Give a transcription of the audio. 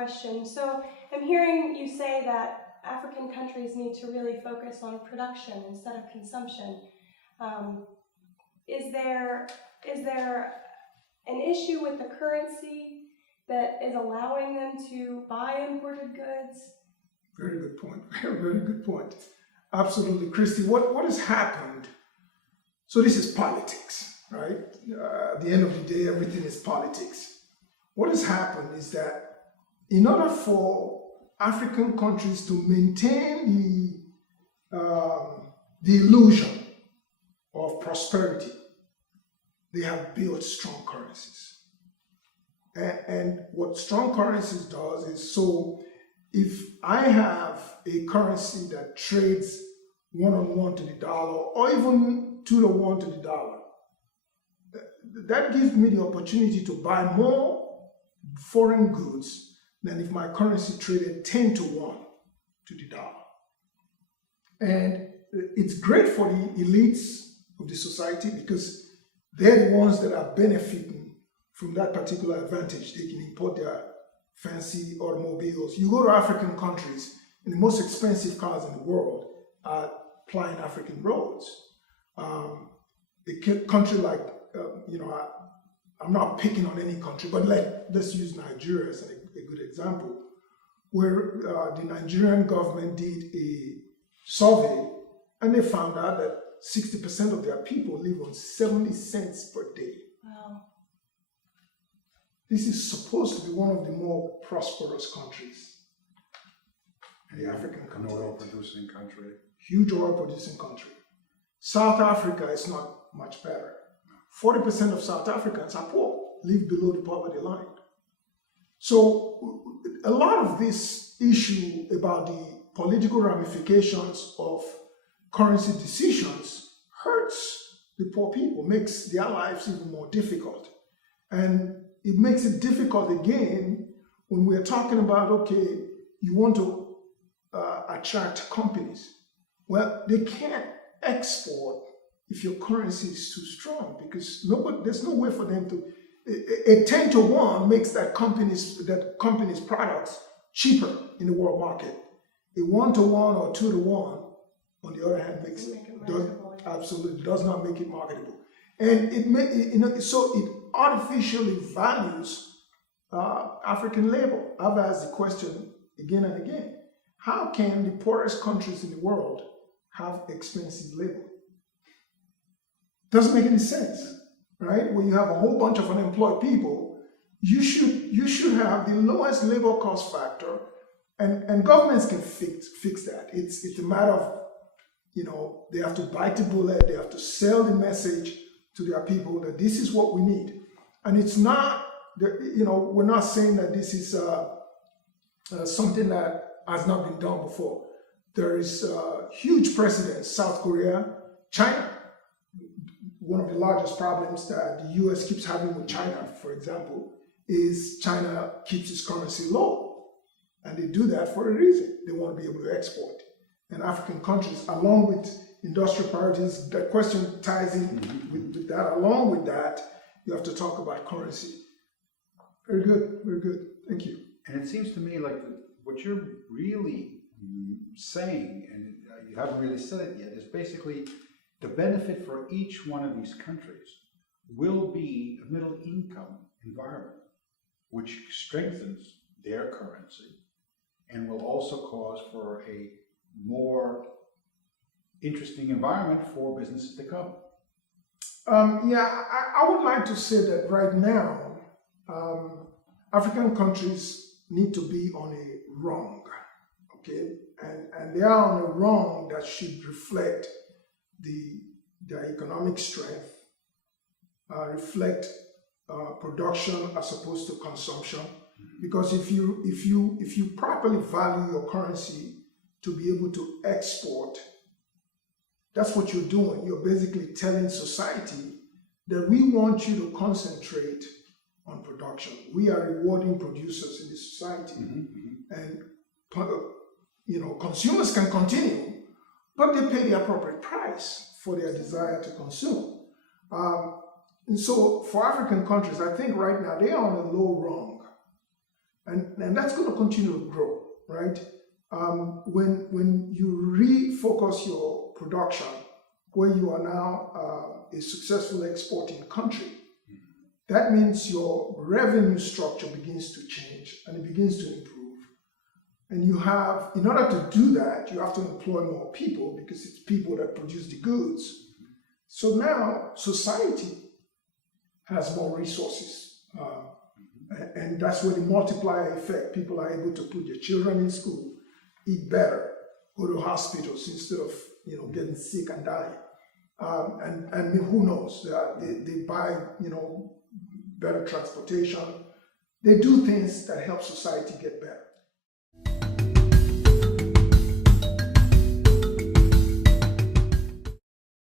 question. So I'm hearing you say that African countries need to really focus on production instead of consumption. Is there an issue with the currency that is allowing them to buy imported goods? Very good point. Very good point. Absolutely, Christy. What has happened? So this is politics, right? At the end of the day, everything is politics. What has happened is that in order for African countries to maintain the illusion of prosperity, they have built strong currencies. And what strong currencies does is, so if I have a currency that trades 1-on-1 to the dollar, or even 2-to-1 to the dollar, that gives me the opportunity to buy more foreign goods than if my currency traded 10-to-1 to the dollar. And it's great for the elites of the society because they're the ones that are benefiting from that particular advantage. They can import their fancy automobiles. You go to African countries, and the most expensive cars in the world are plying African roads. A country like, I'm not picking on any country, but let's use Nigeria as a good example, where the Nigerian government did a survey, and they found out that 60% of their people live on 70 cents per day. Wow. This is supposed to be one of the more prosperous countries in the African continent. An oil-producing country. Huge oil-producing country. South Africa is not much better. 40% of South Africans are poor, live below the poverty line. So a lot of this issue about the political ramifications of currency decisions hurts the poor people, makes their lives even more difficult. And it makes it difficult again when we're talking about, okay, you want to attract companies. Well, they can't export if your currency is too strong because there's no way for them to. A 10-to-1 makes that company's products cheaper in the world market. A 1-to-1 or 2-to-1, on the other hand, absolutely does not make it marketable, and so it artificially values African labor. I've asked the question again and again: how can the poorest countries in the world have expensive labor? Doesn't make any sense, right? When you have a whole bunch of unemployed people, you should have the lowest labor cost factor, and governments can fix that. It's a matter of, they have to bite the bullet, they have to sell the message to their people that this is what we need. And it's not, we're not saying that this is something that has not been done before. There is huge precedents: South Korea, China. One of the largest problems that the US keeps having with China, for example, is China keeps its currency low. And they do that for a reason. They want to be able to export. And African countries, along with industrial priorities, that question ties in with that. Along with that, you have to talk about currency. Very good, very good. Thank you. And it seems to me like what you're really saying, and you haven't really said it yet, is basically the benefit for each one of these countries will be a middle income environment, which strengthens their currency and will also cause for a more interesting environment for businesses to come. I would like to say that right now, African countries need to be on a rung, okay? And they are on a rung that should reflect their economic strength, reflect production as opposed to consumption. Because if you properly value your currency to be able to export, that's what you're doing. You're basically telling society that we want you to concentrate on production. We are rewarding producers in this society, and consumers can continue, but they pay the appropriate price for their desire to consume. And so for African countries, I think right now they are on a low rung. And that's going to continue to grow, right? When you refocus your production, where you are now a successful exporting country, that means your revenue structure begins to change and it begins to improve. And you have, in order to do that, you have to employ more people because it's people that produce the goods. So now society has more resources. And that's where the multiplier effect, people are able to put their children in school, eat better, go to hospitals instead of getting sick and dying. And who knows, they buy better transportation. They do things that help society get better.